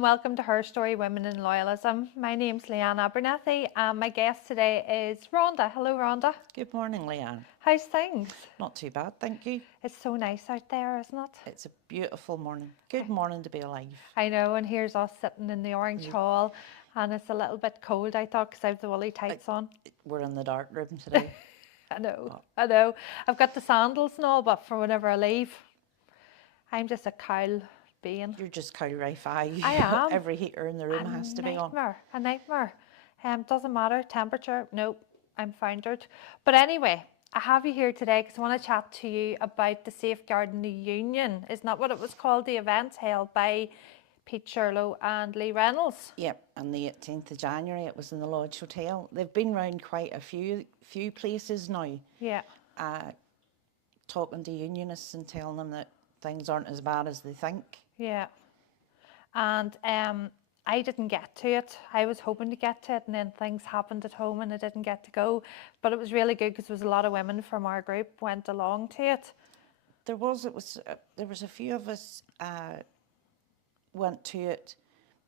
and welcome to Her Story Women in Loyalism. My name's Leanne Abernethy and my guest today is Rhonda. Hello Rhonda. Good morning, Leanne. How's things? Not too bad, thank you. It's so nice out there, isn't it? It's a beautiful morning. Good morning to be alive. I know, and here's us sitting in the Orange Hall and it's a little bit cold, I thought, because I have the woolly tights on. We're in the dark room today. I know. I've got the sandals and all, but for whenever I leave, I'm just a cowl being. You're just cow right 5. I am. Every heater in the room has to be on. A nightmare. Doesn't matter, temperature, nope, I'm foundered. But anyway, I have you here today because I want to chat to you about the Safeguarding the Union. Isn't that what it was called? The event held by Pete Shirlow and Lee Reynolds. Yep, on the 18th of January, it was in the Lodge Hotel. They've been round quite a few places now. Yeah. Talking to unionists and telling them that things aren't as bad as they think. Yeah. And I didn't get to it. I was hoping to get to it, and then things happened at home and I didn't get to go. But it was really good because there was a lot of women from our group went along to it. There was a few of us went to it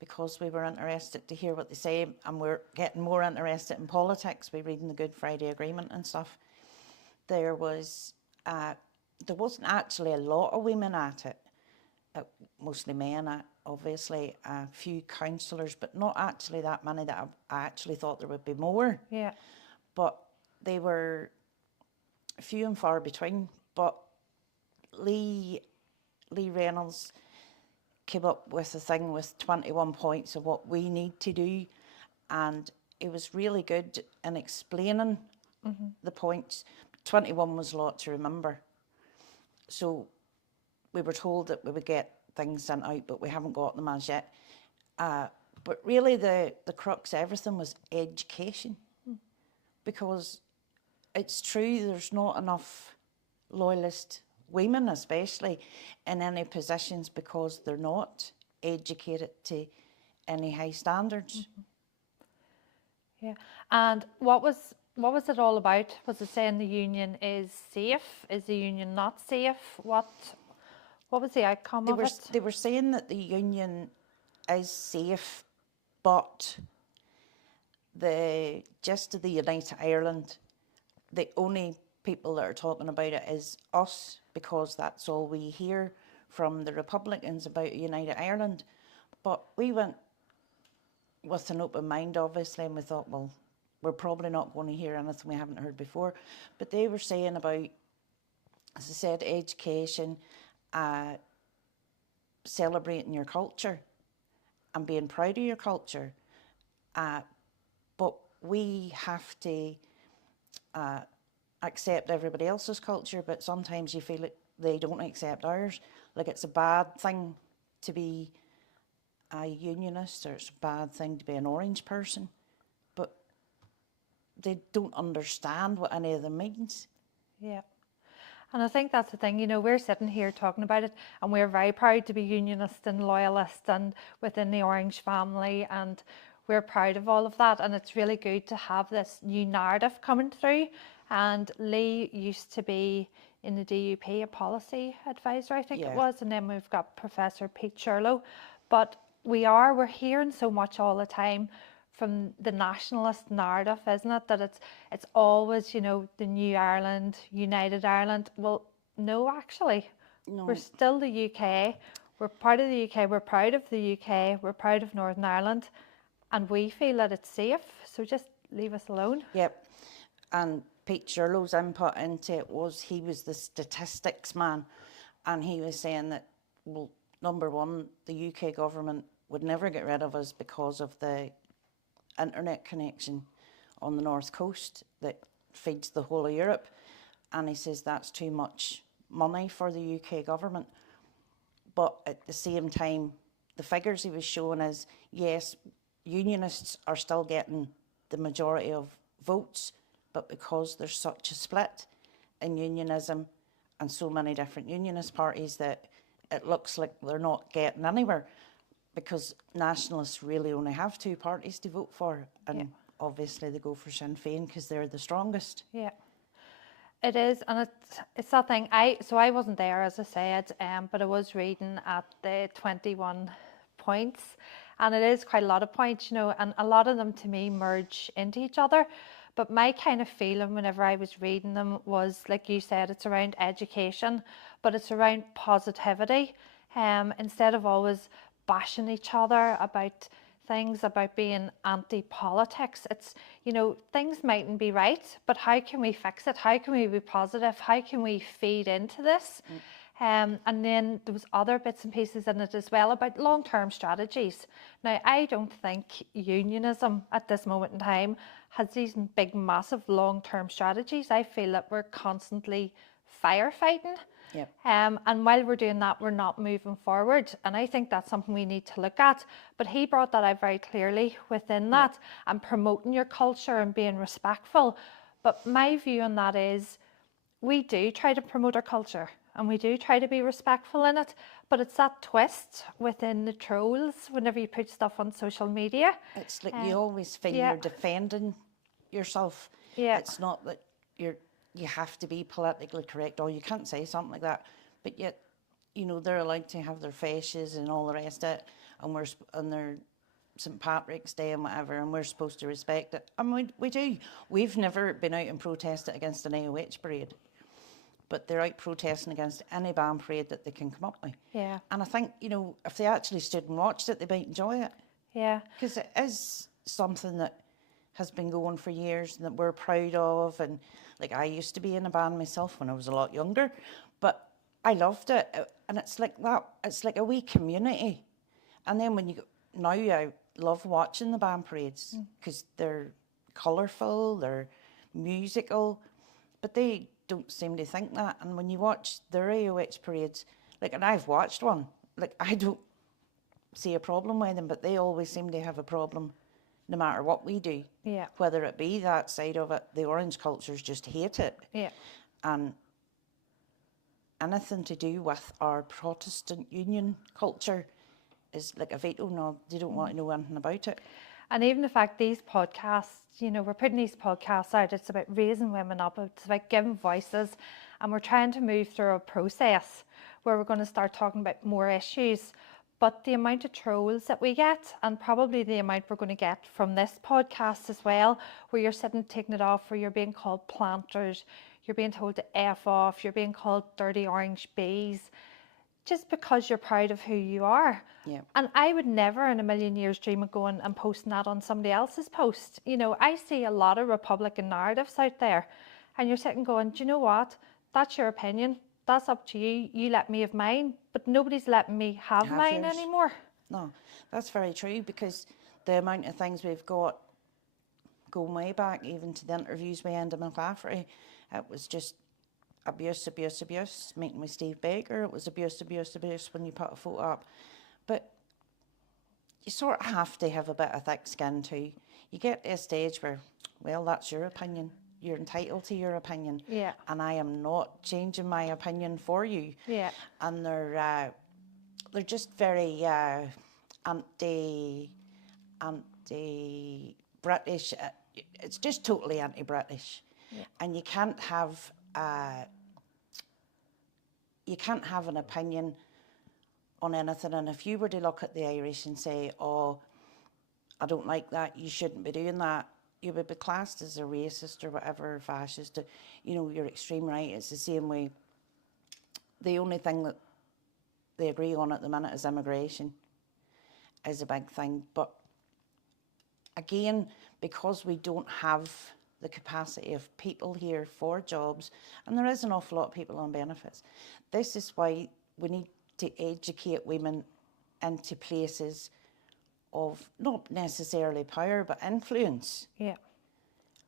because we were interested to hear what they say, and we're getting more interested in politics. We're reading the Good Friday Agreement and stuff. There wasn't actually a lot of women at it. Mostly men, obviously, a few councillors, but not actually that many that I actually thought there would be more. Yeah. But they were few and far between. But Lee Reynolds came up with a thing with 21 points of what we need to do, and it was really good in explaining the points. 21 was a lot to remember. So we were told that we would get things sent out, but we haven't got them as yet. But really the crux of everything was education. Because it's true there's not enough loyalist women, especially in any positions, because they're not educated to any high standards. Yeah. And what was it all about? Was it saying the union is safe? Is the union not safe? What was the outcome of it? They were saying that the union is safe, but the gist of the United Ireland, the only people that are talking about it is us, because that's all we hear from the Republicans about United Ireland. But we went with an open mind, obviously, and we thought, well, we're probably not going to hear anything we haven't heard before. But they were saying about, as I said, education, celebrating your culture and being proud of your culture. But we have to accept everybody else's culture, but sometimes you feel like they don't accept ours. Like it's a bad thing to be a unionist, or it's a bad thing to be an orange person. But they don't understand what any of them means. Yeah. And I think that's the thing, you know, we're sitting here talking about it and we're very proud to be unionist and loyalist and within the Orange family, and we're proud of all of that, and it's really good to have this new narrative coming through. And Lee used to be in the DUP, a policy advisor, I think it was, and then we've got Professor Pete Shirlow. But we're hearing so much all the time from the nationalist narrative, isn't it? That it's always, you know, the new Ireland, United Ireland. Well, no, actually. No. We're still the UK. We're part of the UK. We're proud of the UK. We're proud of Northern Ireland. And we feel that it's safe. So just leave us alone. Yep. And Pete Shirlow's input into it was, he was the statistics man. And he was saying that, well, number one, the UK government would never get rid of us because of the internet connection on the north coast that feeds the whole of Europe, and he says that's too much money for the UK government. But at the same time, the figures he was showing is, yes, unionists are still getting the majority of votes, but because there's such a split in unionism and so many different unionist parties, that it looks like they're not getting anywhere, because nationalists really only have two parties to vote for, and obviously they go for Sinn Féin because they're the strongest. Yeah, it is, and it's that thing. I wasn't there, as I said, but I was reading at the 21 points, And it is quite a lot of points, you know, and a lot of them to me merge into each other. But my kind of feeling whenever I was reading them was, like you said, it's around education, but it's around positivity. Instead of always bashing each other about things, about being anti-politics, it's, you know, things mightn't be right, but how can we fix it? How can we be positive? How can we feed into this? And then there was other bits and pieces in it as well about long-term strategies. Now, I don't think unionism at this moment in time has these big, massive long-term strategies. I feel that we're constantly firefighting. Yep. And while we're doing that, we're not moving forward. And I think that's something we need to look at. But he brought that out very clearly within that, and promoting your culture and being respectful. But my view on that is we do try to promote our culture and we do try to be respectful in it. But it's that twist within the trolls whenever you put stuff on social media. It's like you always feel yeah. you're defending yourself. Yeah. It's not that you have to be politically correct or you can't say something like that, but yet, you know, they're allowed to have their fasces and all the rest of it, and their St. Patrick's Day and whatever, and we're supposed to respect it. I mean, we do. We've never been out and protested against an AOH parade, but they're out protesting against any band parade that they can come up with. Yeah. And I think, you know, if they actually stood and watched it, they might enjoy it. Yeah. Because it is something that has been going for years and that we're proud of. And like, I used to be in a band myself when I was a lot younger, but I loved it. And it's like that, it's like a wee community. And then when you go, now I love watching the band parades because they're colourful, they're musical, but they don't seem to think that. And when you watch their AOH parades, like, and I've watched one, like, I don't see a problem with them, but they always seem to have a problem no matter what we do. Yeah. Whether it be that side of it, the orange cultures just hate it. Yeah. And anything to do with our Protestant union culture is like a veto. No, they don't want to know anything about it. And even the fact these podcasts, you know, we're putting these podcasts out, it's about raising women up, it's about giving voices, and we're trying to move through a process where we're going to start talking about more issues. But the amount of trolls that we get, and probably the amount we're going to get from this podcast as well, where you're sitting taking it off, where you're being called planters, you're being told to F off, you're being called dirty orange bees, just because you're proud of who you are. Yeah. And I would never in a million years dream of going and posting that on somebody else's post. You know, I see a lot of Republican narratives out there, and you're sitting going, do you know what? That's your opinion. That's up to you. You let me have mine, but nobody's letting me have mine yours. anymore. No, that's very true, because the amount of things we've got going way back, even to the interviews with Enda McClafferty, it was just abuse, abuse, abuse. Meeting with Steve Baker, it was abuse, abuse, abuse when you put a photo up. But you sort of have to have a bit of thick skin too. You get to a stage where, well, that's your opinion. You're entitled to your opinion. Yeah. And I am not changing my opinion for you. Yeah. And they're just very anti-British. It's just totally anti-British. Yeah. And you can't have an opinion on anything. And if you were to look at the Irish and say, oh, I don't like that, you shouldn't be doing that, you would be classed as a racist or whatever, fascist. You know, you're extreme right. It's the same way. The only thing that they agree on at the minute is immigration is a big thing. But again, because we don't have the capacity of people here for jobs, and there is an awful lot of people on benefits, this is why we need to educate women into places of not necessarily power but influence. Yeah.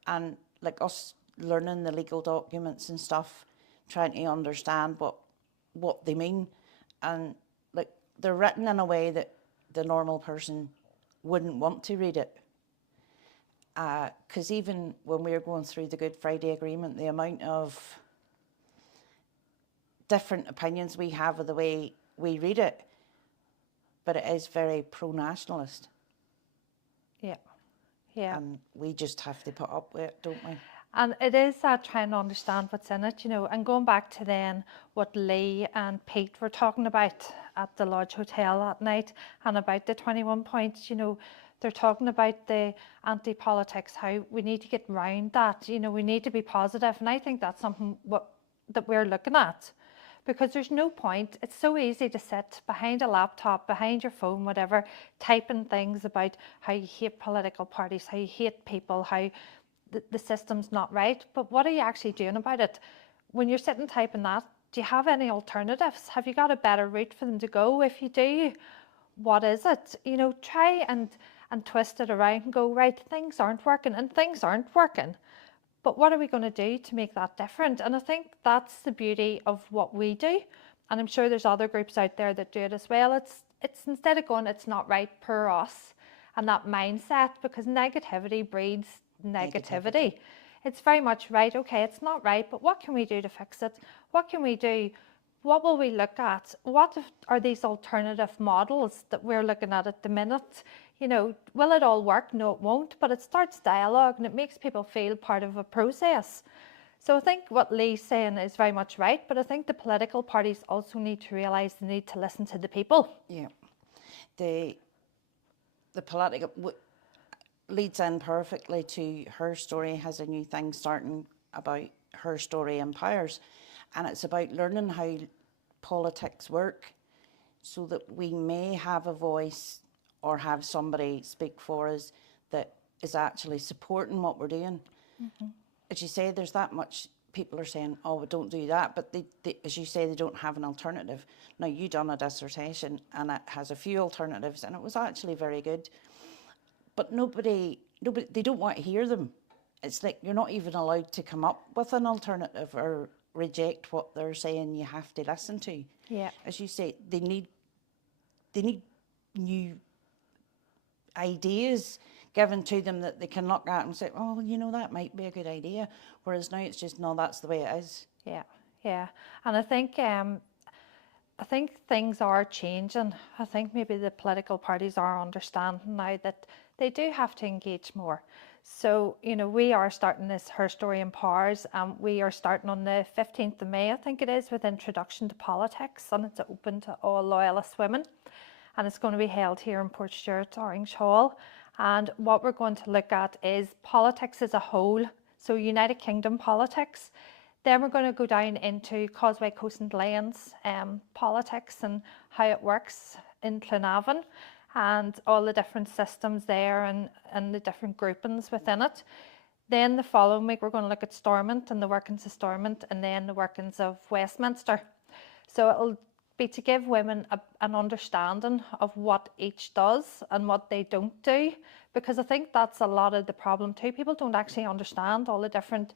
And like us learning the legal documents and stuff, trying to understand what they mean, and like they're written in a way that the normal person wouldn't want to read it. Because even when we were going through the Good Friday Agreement, the amount of different opinions we have of the way we read it, but it is very pro-nationalist. Yeah. Yeah. And we just have to put up with it, don't we? And it is that trying to understand what's in it, and going back to then what Lee and Pete were talking about at the Lodge Hotel that night and about the 21 points, they're talking about the anti-politics, how we need to get round that, we need to be positive. And I think that's something that we're looking at. Because there's no point. It's so easy to sit behind a laptop, behind your phone, whatever, typing things about how you hate political parties, how you hate people, how the system's not right. But what are you actually doing about it? When you're sitting typing that, do you have any alternatives? Have you got a better route for them to go? If you do, what is it? Try and twist it around and go, right, things aren't working, and things aren't working. But what are we going to do to make that different? And I think that's the beauty of what we do. And I'm sure there's other groups out there that do it as well. It's instead of going, it's not right per us, and that mindset, because negativity breeds negativity. It's very much right, okay, it's not right, but what can we do to fix it? What can we do? What will we look at? What are these alternative models that we're looking at the minute? Will it all work? No, it won't, but it starts dialogue and it makes people feel part of a process. So I think what Lee's saying is very much right, but I think the political parties also need to realise they need to listen to the people. Yeah. The political leads in perfectly to Her Story has a new thing starting about Her Story Empowers, and it's about learning how politics work so that we may have a voice or have somebody speak for us that is actually supporting what we're doing. Mm-hmm. As you say, there's that much people are saying, oh, well, don't do that, but they, as you say, they don't have an alternative. Now, you done a dissertation and it has a few alternatives and it was actually very good, but nobody, they don't want to hear them. It's like you're not even allowed to come up with an alternative or reject what they're saying you have to listen to. Yeah. As you say, they need new ideas given to them that they can look at and say, oh, well, that might be a good idea. Whereas now it's just, no, that's the way it is. Yeah. And I think things are changing. I think maybe the political parties are understanding now that they do have to engage more. So, we are starting this Her Story Empowers, and we are starting on the 15th of May, I think it is, with Introduction to Politics, and it's open to all loyalist women. And it's going to be held here in Portstewart, Orange Hall. And what we're going to look at is politics as a whole, so United Kingdom politics. Then we're going to go down into Causeway Coast and Lanes politics and how it works in Clonavon and all the different systems there and the different groupings within it. Then the following week we're going to look at Stormont and the workings of Stormont, and then the workings of Westminster. So it'll be to give women an understanding of what each does and what they don't do, because I think that's a lot of the problem too. People don't actually understand all the different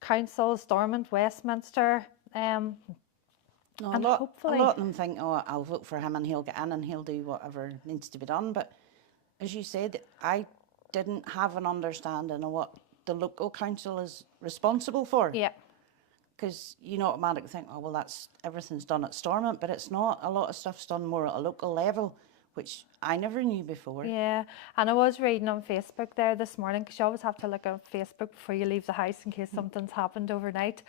councils, Stormont, Westminster. No, a lot of them think, oh, I'll vote for him and he'll get in and he'll do whatever needs to be done. But as you said, I didn't have an understanding of what the local council is responsible for. Yeah. Because you automatically think, oh, well, everything's done at Stormont, but it's not. A lot of stuff's done more at a local level, which I never knew before. Yeah, and I was reading on Facebook there this morning, because you always have to look at Facebook before you leave the house in case something's happened overnight.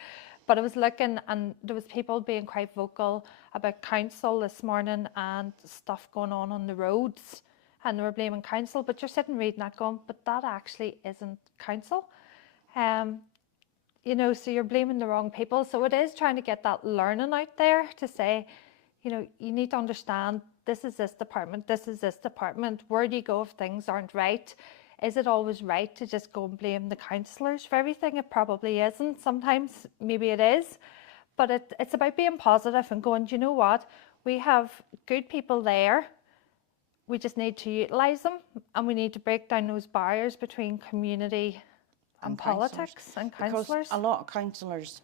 But I was looking, and there was people being quite vocal about council this morning and stuff going on the roads, and they were blaming council. But you're sitting reading that going, but that actually isn't council. So you're blaming the wrong people. So it is trying to get that learning out there to say, you need to understand, this is this department, this is this department. Where do you go if things aren't right? Is it always right to just go and blame the councillors for everything? It probably isn't. Sometimes maybe it is. But it's about being positive and going, do you know what? We have good people there. We just need to utilise them, and we need to break down those barriers between community and politics and councillors. Because a lot of councillors,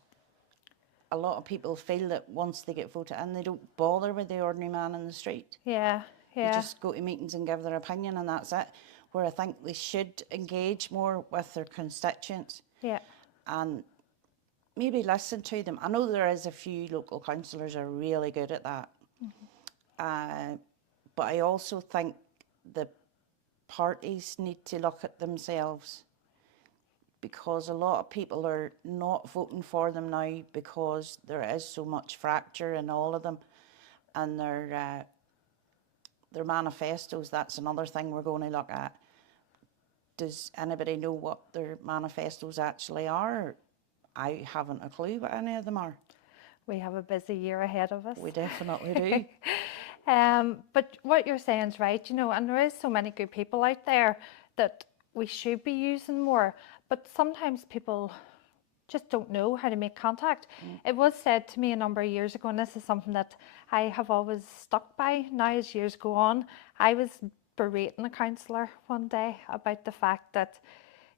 a lot of people feel that once they get voted in, they don't bother with the ordinary man in the street. Yeah. They just go to meetings and give their opinion and that's it. Where I think they should engage more with their constituents. Yeah. And maybe listen to them. I know there is a few local councillors are really good at that. Mm-hmm. But I also think the parties need to look at themselves. because a lot of people are not voting for them now because there is so much fracture in all of them, and their manifestos. That's another thing we're going to look at. Does anybody know what their manifestos actually are? I haven't a clue what any of them are. We have a busy year ahead of us. We definitely do. But what you're saying is right, you know, and there is so many good people out there that we should be using more, but sometimes people just don't know how to make contact. It was said to me a number of years ago, and this is something that I have always stuck by now as years go on. I was berating a counsellor one day about the fact that,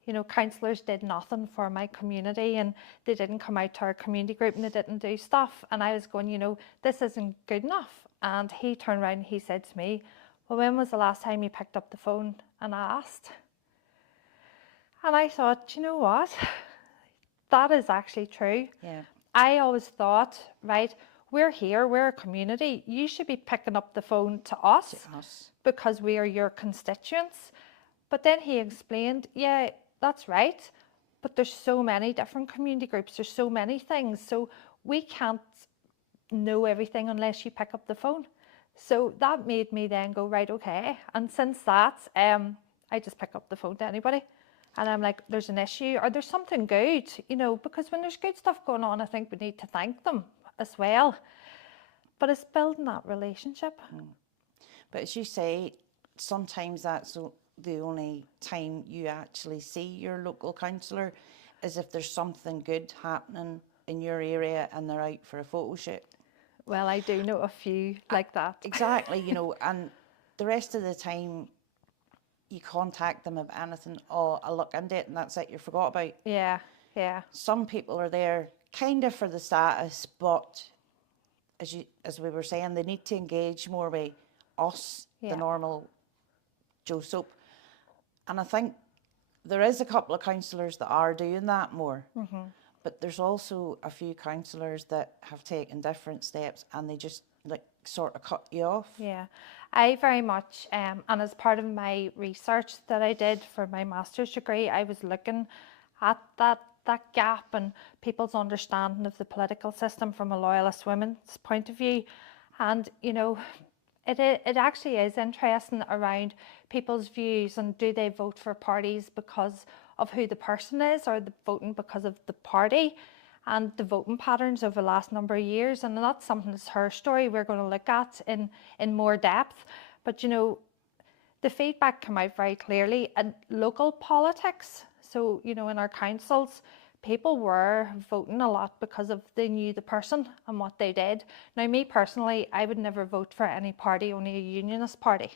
you know, counsellors did nothing for my community, and they didn't come out to our community group and they didn't do stuff. And I was going, you know, this isn't good enough. And he turned around and he said to me, well, when was the last time you picked up the phone and asked? And I thought, you know what? That is actually true. Yeah. I always thought, right, we're here, we're a community. You should be picking up the phone to us because we are your constituents. But then he explained, yeah, that's right. But there's so many different community groups. There's so many things. So we can't know everything unless you pick up the phone. So that made me then go, right, okay. And since that, I just pick up the phone to anybody. And I'm like, there's an issue or there's something good, you know, because when there's good stuff going on, I think we need to thank them as well. But it's building that relationship. But as you say, sometimes that's the only time you actually see your local counsellor is if there's something good happening in your area and they're out for a photo shoot. Well, I do know a few like that. Exactly, you know, and the rest of the time you contact them if anything, oh, I'll look into it and that's it, you forgot about. Yeah, yeah. Some people are there kind of for the status, but as we were saying, they need to engage more with us, the normal Joe Soap. And I think there is a couple of counsellors that are doing that more. But there's also a few counsellors that have taken different steps and they just like sort of cut you off. Yeah, I very much, and as part of my research that I did for my master's degree, I was looking at that gap and people's understanding of the political system from a loyalist woman's point of view. And, you know, it actually is interesting around people's views and do they vote for parties because of who the person is or the voting because of the party, and the voting patterns over the last number of years. And that's something that's her story we're going to look at in more depth. But, you know, the feedback came out very clearly in local politics. So, you know, in our councils, people were voting a lot because of they knew the person and what they did. Now, me personally, I would never vote for any party, only a unionist party,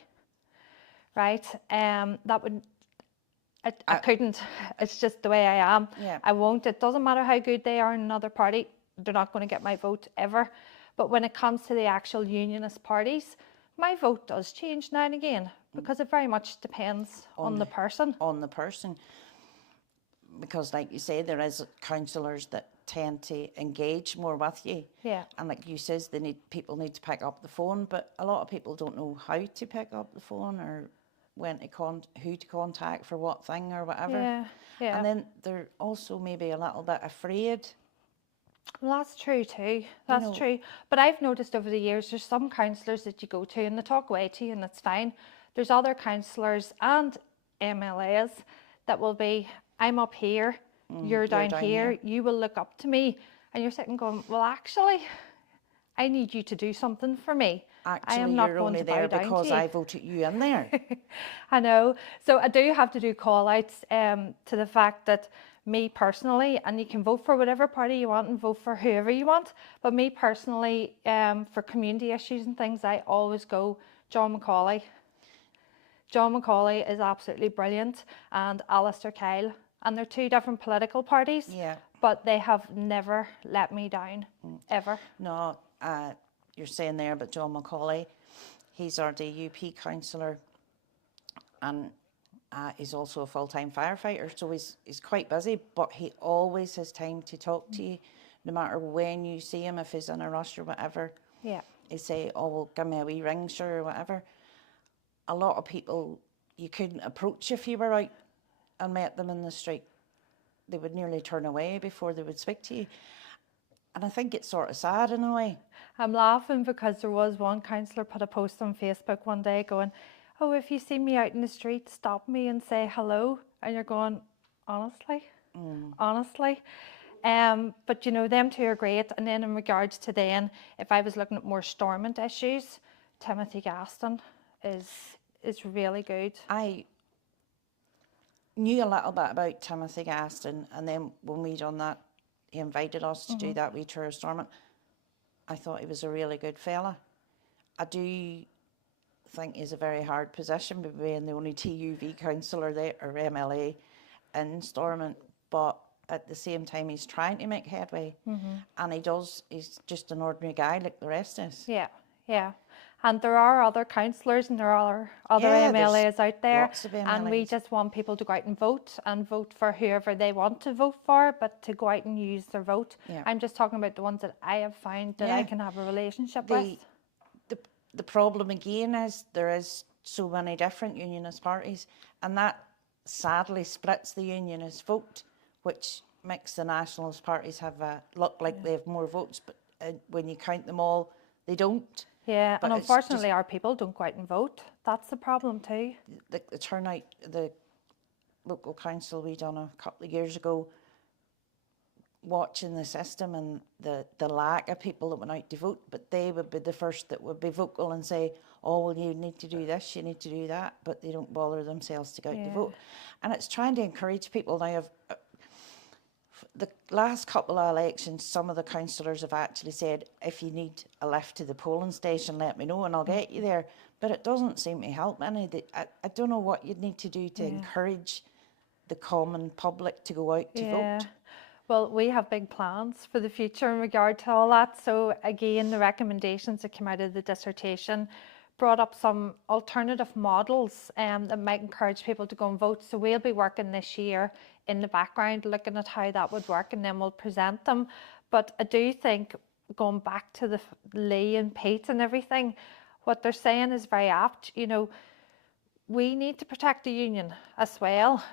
right? That would, I couldn't. It's just the way I am. Yeah. I won't. It doesn't matter how good they are in another party. They're not going to get my vote ever. But when it comes to the actual unionist parties, my vote does change now and again because it very much depends on the person. On the person. Because like you say, there is counsellors that tend to engage more with you. Yeah. And like you says, people need to pick up the phone, but a lot of people don't know how to pick up the phone or when to who to contact for what thing or whatever. Yeah, yeah. And then they're also maybe a little bit afraid. Well, that's true too. That's true. But I've noticed over the years, there's some counsellors that you go to and they talk away to you and that's fine. There's other counsellors and MLAs that will be, I'm up here, you're down here, you will look up to me. And you're sitting going, well, actually, I need you to do something for me. Actually, I am not you're going only to bow there down because to you. I voted you in there. I know. So I do have to do call outs to the fact that me personally, and you can vote for whatever party you want and vote for whoever you want, but me personally, for community issues and things, I always go John Macaulay. John Macaulay is absolutely brilliant, and Alistair Kyle. And they're two different political parties, but they have never let me down, ever. No, you're saying there about John Macaulay. He's our DUP councillor and he's also a full-time firefighter, so he's quite busy, but he always has time to talk to you, no matter when you see him, if he's in a rush or whatever. Yeah. He say, oh, well, give me a wee ring, sure, or whatever. A lot of people, you couldn't approach if you were out and met them in the street. they would nearly turn away before they would speak to you. And I think it's sort of sad in a way. I'm laughing because there was one councillor put a post on Facebook one day going, oh, if you see me out in the street, stop me and say hello. And you're going, honestly? Honestly? But you know, them two are great. And then in regards to then, if I was looking at more Stormont issues, Timothy Gaston is really good. I knew a little bit about Timothy Gaston, and then when we done that, he invited us to do that wee tour of Stormont. I thought he was a really good fella. I do think he's a very hard position, being the only TUV councillor there, or MLA, in Stormont, but at the same time he's trying to make headway, and he's just an ordinary guy like the rest of us. Yeah, yeah. And there are other councillors and there are other Yeah, there's MLAs out there. lots of And we MLAs. just want people to go out and vote for whoever they want to vote for, but to go out and use their vote. Yeah. I'm just talking about the ones that I have found that I Yeah. can have a relationship with. The problem again is there is so many different unionist parties, and that sadly splits the unionist vote, which makes the nationalist parties look like they have more votes, but when you count them all, they don't. Yeah, But and it's just- unfortunately our people don't go out and vote. That's the problem too. The turnout, the local council we done a couple of years ago, watching the system and the lack of people that went out to vote, but they would be the first that would be vocal and say, oh, well, you need to do this, you need to do that, but they don't bother themselves to go out to Yeah. vote. And it's trying to encourage people. Now, the last couple of elections, some of the councillors have actually said, if you need a lift to the polling station, let me know and I'll get you there. But it doesn't seem to help any. I don't know what you'd need to do to encourage the common public to go out to vote. Well, we have big plans for the future in regard to all that. So again, the recommendations that came out of the dissertation brought up some alternative models that might encourage people to go and vote. So we'll be working this year in the background, looking at how that would work, and then we'll present them. But I do think, going back to the Lee and Pete and everything, what they're saying is very apt. You know, we need to protect the union as well,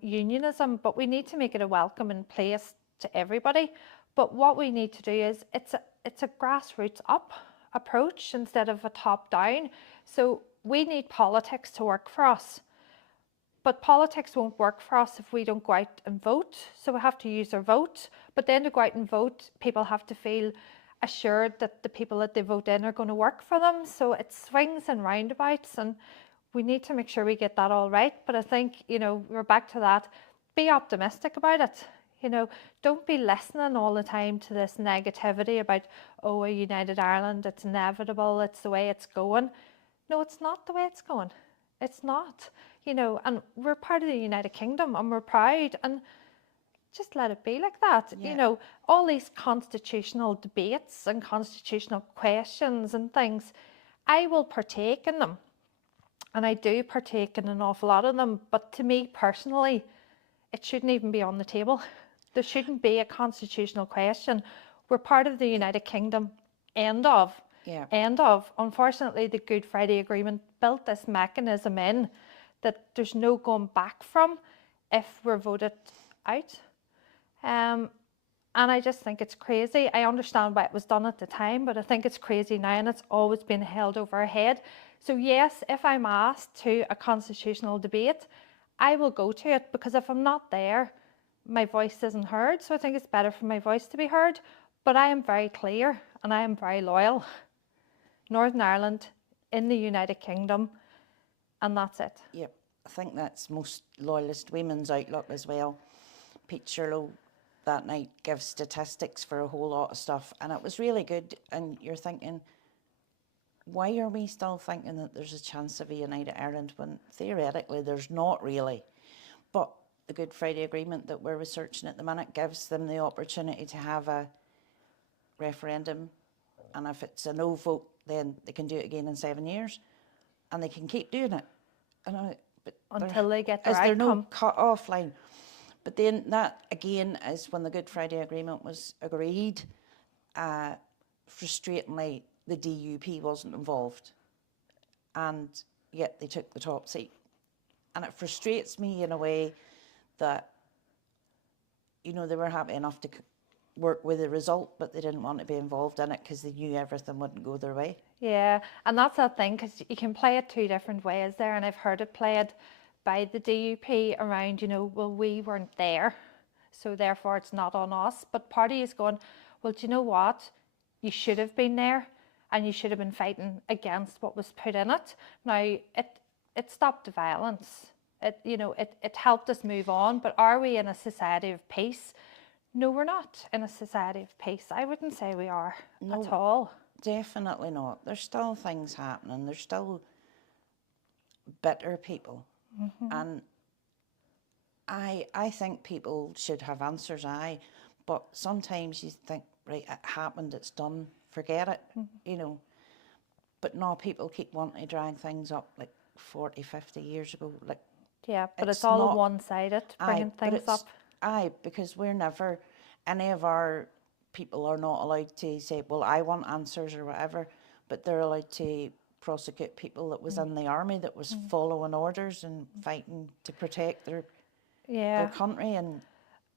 unionism, but we need to make it a welcoming place to everybody. But what we need to do is, it's a grassroots up approach instead of a top down. So we need politics to work for us. But politics won't work for us if we don't go out and vote. So we have to use our vote. But then to go out and vote, people have to feel assured that the people that they vote in are going to work for them. So it swings and roundabouts, and we need to make sure we get that all right. But I think, you know, we're back to that. Be optimistic about it. You know, don't be listening all the time to this negativity about, oh, a united Ireland, it's inevitable, it's the way it's going. No, it's not the way it's going. It's not, you know, and we're part of the United Kingdom and we're proud, and just let it be like that. Yeah. You know, all these constitutional debates and constitutional questions and things, I will partake in them. And I do partake in an awful lot of them. But to me personally, it shouldn't even be on the table. There shouldn't be a constitutional question. We're part of the United Kingdom. End of. Yeah. End of. Unfortunately, the Good Friday Agreement built this mechanism in that there's no going back from if we're voted out. And I just think it's crazy. I understand why it was done at the time, but I think it's crazy now, and it's always been held over our head. So yes, if I'm asked to a constitutional debate, I will go to it, because if I'm not there, my voice isn't heard. So I think it's better for my voice to be heard. But I am very clear and I am very loyal. Northern Ireland, in the United Kingdom, and that's it. Yep, I think that's most loyalist women's outlook as well. Pete Shirlow that night gives statistics for a whole lot of stuff, and it was really good. And you're thinking, why are we still thinking that there's a chance of a united Ireland when theoretically there's not really? But the Good Friday Agreement that we're researching at the minute gives them the opportunity to have a referendum, and if it's a no vote, then they can do it again in 7 years, and they can keep doing it. But Until they get their is there no outcome. cut-off line? But then that again is when the Good Friday Agreement was agreed. Frustratingly, the DUP wasn't involved, and yet they took the top seat. And it frustrates me in a way that you know, they were happy enough to work with the result, but they didn't want to be involved in it because they knew everything wouldn't go their way. Yeah, and that's that thing, because you can play it two different ways there, and I've heard it played by the DUP around, you know, well, we weren't there, so therefore it's not on us. But party is going, well, do you know what? You should have been there, and you should have been fighting against what was put in it. Now, it stopped the violence. It helped us move on, but are we in a society of peace? No, we're not in a society of peace. I wouldn't say we are at all. Definitely not. There's still things happening. There's still bitter people. And I think people should have answers, but sometimes you think, right, it happened, it's done, forget it, you know. But no, people keep wanting to drag things up like 40, 50 years ago. Like, yeah, but it's all not one-sided, bringing things up. Because we're never, any of our people are not allowed to say, well, I want answers or whatever, but they're allowed to prosecute people that was in the army, that was following orders and fighting to protect their country. And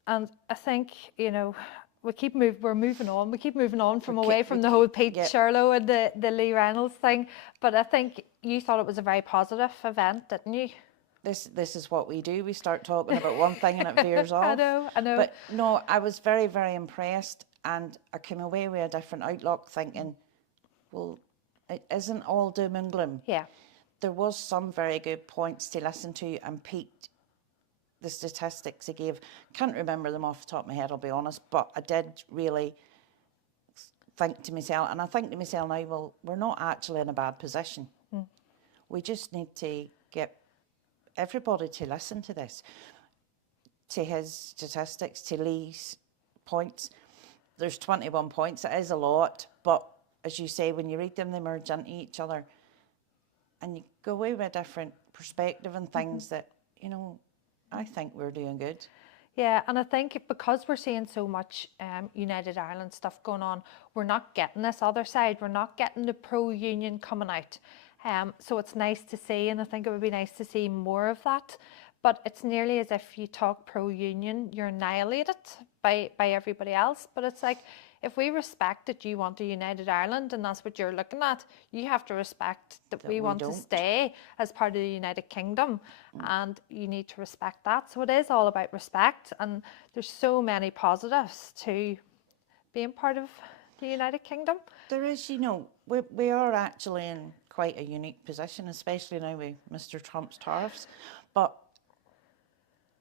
I think, you know, we're moving on. We keep moving on from away from the whole Pete Shirlow and the Lee Reynolds thing. But I think you thought it was a very positive event, didn't you? This is what we do. We start talking about one thing and it veers off. I know. But no, I was very, very impressed, and I came away with a different outlook, thinking, well, it isn't all doom and gloom. Yeah. There was some very good points to listen to, and Pete, the statistics he gave, can't remember them off the top of my head, I'll be honest, but I did really think to myself, and I think to myself now, well, we're not actually in a bad position. We just need to get everybody to listen to this, to his statistics, to Lee's points. There's 21 points, it is a lot, but as you say, when you read them, they merge into each other, and you go away with a different perspective and things that, you know, I think we're doing good. Yeah, and I think because we're seeing so much United Ireland stuff going on, we're not getting this other side. We're not getting the pro-union coming out. So it's nice to see, and I think it would be nice to see more of that. But it's nearly as if you talk pro-union, you're annihilated by everybody else. But it's like, if we respect that you want a united Ireland and that's what you're looking at, you have to respect that we want to stay as part of the United Kingdom, and you need to respect that. So it is all about respect, and there's so many positives to being part of the United Kingdom. There is, you know, we are actually in quite a unique position, especially now with Mr. Trump's tariffs. But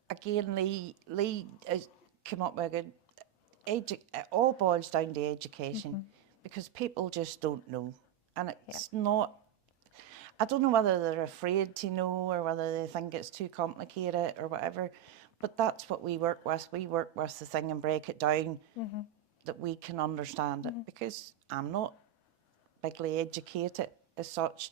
again, Lee has come up with a good it all boils down to education, because people just don't know, and it's not, I don't know whether they're afraid to know or whether they think it's too complicated or whatever, but that's what we work with. We work with the thing and break it down that we can understand it, because I'm not bigly educated as such.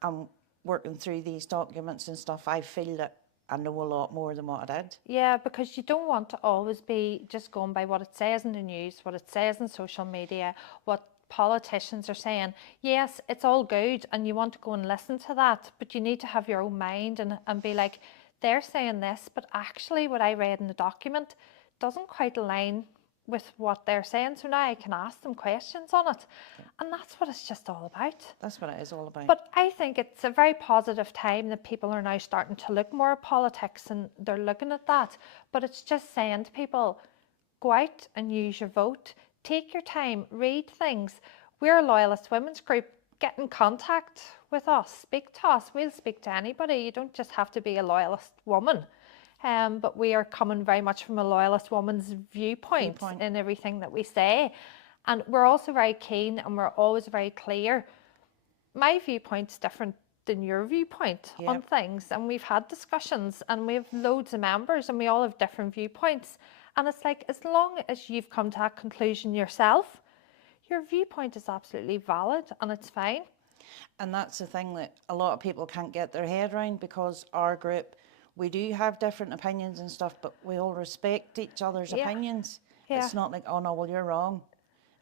I'm working through these documents and stuff. I feel that I know a lot more than what I did. Yeah, because you don't want to always be just going by what it says in the news, what it says in social media, what politicians are saying. Yes, it's all good and you want to go and listen to that, but you need to have your own mind and be like, they're saying this, but actually what I read in the document doesn't quite align with what they're saying. So now I can ask them questions on it. And that's what it's just all about. That's what it is all about. But I think it's a very positive time that people are now starting to look more at politics, and they're looking at that. But it's just saying to people, go out and use your vote. Take your time, read things. We're a Loyalist Women's Group. Get in contact with us. Speak to us. We'll speak to anybody. You don't just have to be a Loyalist woman. But we are coming very much from a Loyalist woman's viewpoint in everything that we say. And we're also very keen, and we're always very clear. My viewpoint's different than your viewpoint on things. And we've had discussions, and we have loads of members, and we all have different viewpoints. And it's like, as long as you've come to that conclusion yourself, your viewpoint is absolutely valid and it's fine. And that's the thing that a lot of people can't get their head around, because our group, we do have different opinions and stuff, but we all respect each other's opinions. It's not like, oh no, well, you're wrong.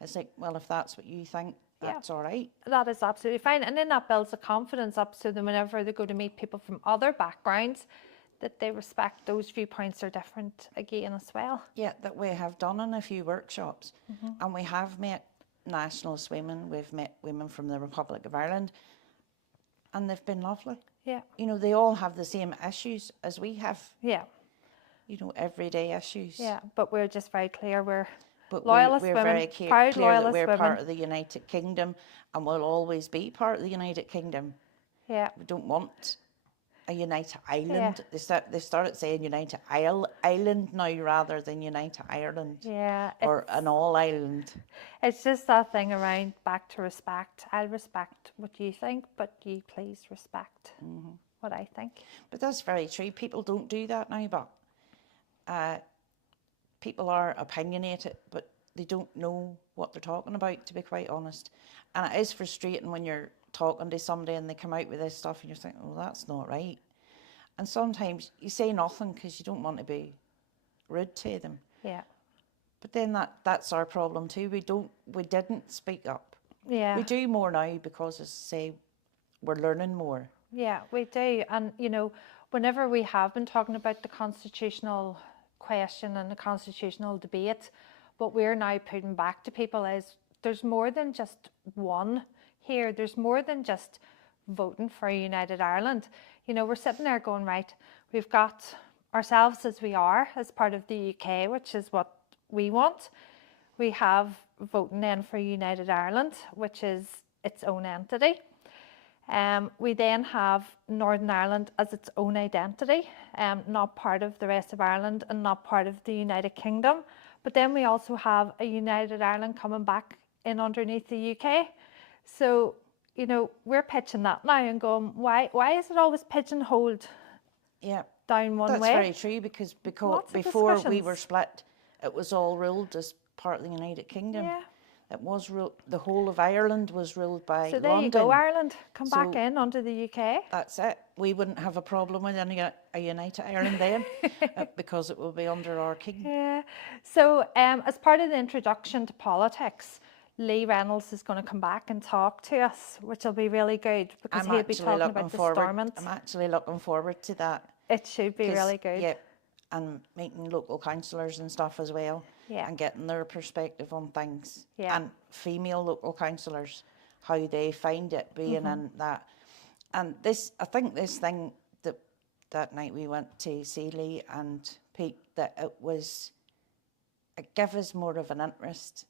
It's like, well, if that's what you think, that's all right. That is absolutely fine. And then that builds the confidence up, so that whenever they go to meet people from other backgrounds, that they respect those viewpoints are different again as well. Yeah, that we have done in a few workshops, and we have met nationalist women, we've met women from the Republic of Ireland, and they've been lovely. Yeah. You know, they all have the same issues as we have, Yeah. you know, everyday issues. Yeah. But we're just very clear But loyalist we're women, very proud clear that loyalist we're women. part of the United Kingdom and will always be part of the United Kingdom. Yeah. We don't want a United Island. Yeah. They started saying United Island now rather than United Ireland. Yeah. Or an all island. It's just that thing around back to respect. I'll respect what you think, but you please respect what I think. But that's very true. People don't do that now, but people are opinionated, but they don't know what they're talking about, to be quite honest. And it is frustrating when you're talking to somebody and they come out with this stuff and you're thinking, well, that's not right. And sometimes you say nothing because you don't want to be rude to them. Yeah. But then that's our problem too. We didn't speak up. Yeah. We do more now because, as I say, we're learning more. Yeah, we do. And, you know, whenever we have been talking about the constitutional question and the constitutional debate, what we're now putting back to people is there's more than just one here. There's more than just voting for a United Ireland. You know, we're sitting there going, right, we've got ourselves as we are, as part of the UK, which is what we want. We have voting then for United Ireland, which is its own entity. We then have Northern Ireland as its own identity, not part of the rest of Ireland and not part of the United Kingdom. But then we also have a United Ireland coming back in underneath the UK. So, you know, we're pitching that now and going, why is it always pigeonholed down one way? That's very true, because before we were split, it was all ruled as part of the United Kingdom. Yeah. It was the whole of Ireland was ruled by London. So there you go, Ireland, come back in under the UK. That's it. We wouldn't have a problem with a United Ireland then, because it will be under our king. Yeah. So as part of the introduction to politics, Lee Reynolds is going to come back and talk to us, which will be really good, because he'll be talking about the Stormont. I'm actually looking forward to that. It should be really good. Yeah, and meeting local councillors and stuff as well. Yeah. And getting their perspective on things. Yeah. And female local councillors, how they find it being in that. And I think this thing that night we went to see Lee and Pete, that it gave us more of an interest.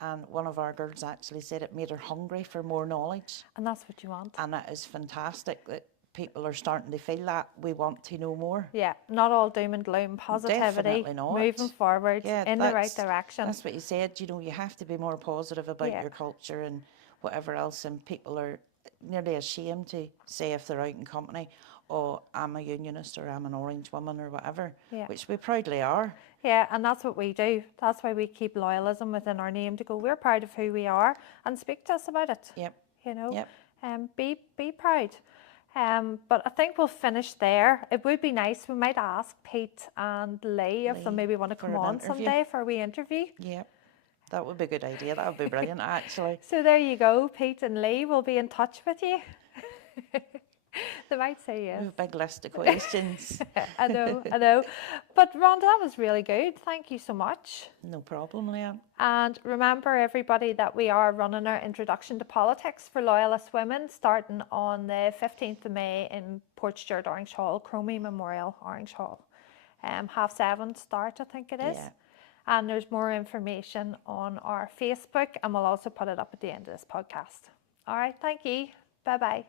And one of our girls actually said it made her hungry for more knowledge. And that's what you want. And it is fantastic that people are starting to feel that we want to know more. Yeah, not all doom and gloom, positivity, Definitely not. moving forward in the right direction. That's what you said, you know, you have to be more positive about your culture and whatever else, and people are nearly ashamed to say if they're out in company, oh, I'm a unionist or I'm an orange woman or whatever, which we proudly are. Yeah, and that's what we do. That's why we keep loyalism within our name, to go, we're proud of who we are, and speak to us about it. Yep. You know, yep. Be proud. But I think we'll finish there. It would be nice, we might ask Pete and Lee if they maybe want to come on someday for a wee interview. Yeah, that would be a good idea. That would be brilliant, actually. So there you go, Pete and Lee will be in touch with you. They might say yes. We have a big list of questions. I know. But Rhonda, that was really good. Thank you so much. No problem, Leanne. And remember, everybody, that we are running our Introduction to Politics for Loyalist Women starting on the 15th of May in Portstewart Orange Hall, Cromie Memorial Orange Hall. 7:30 start, I think it is. Yeah. And there's more information on our Facebook, and we'll also put it up at the end of this podcast. All right, thank you. Bye-bye.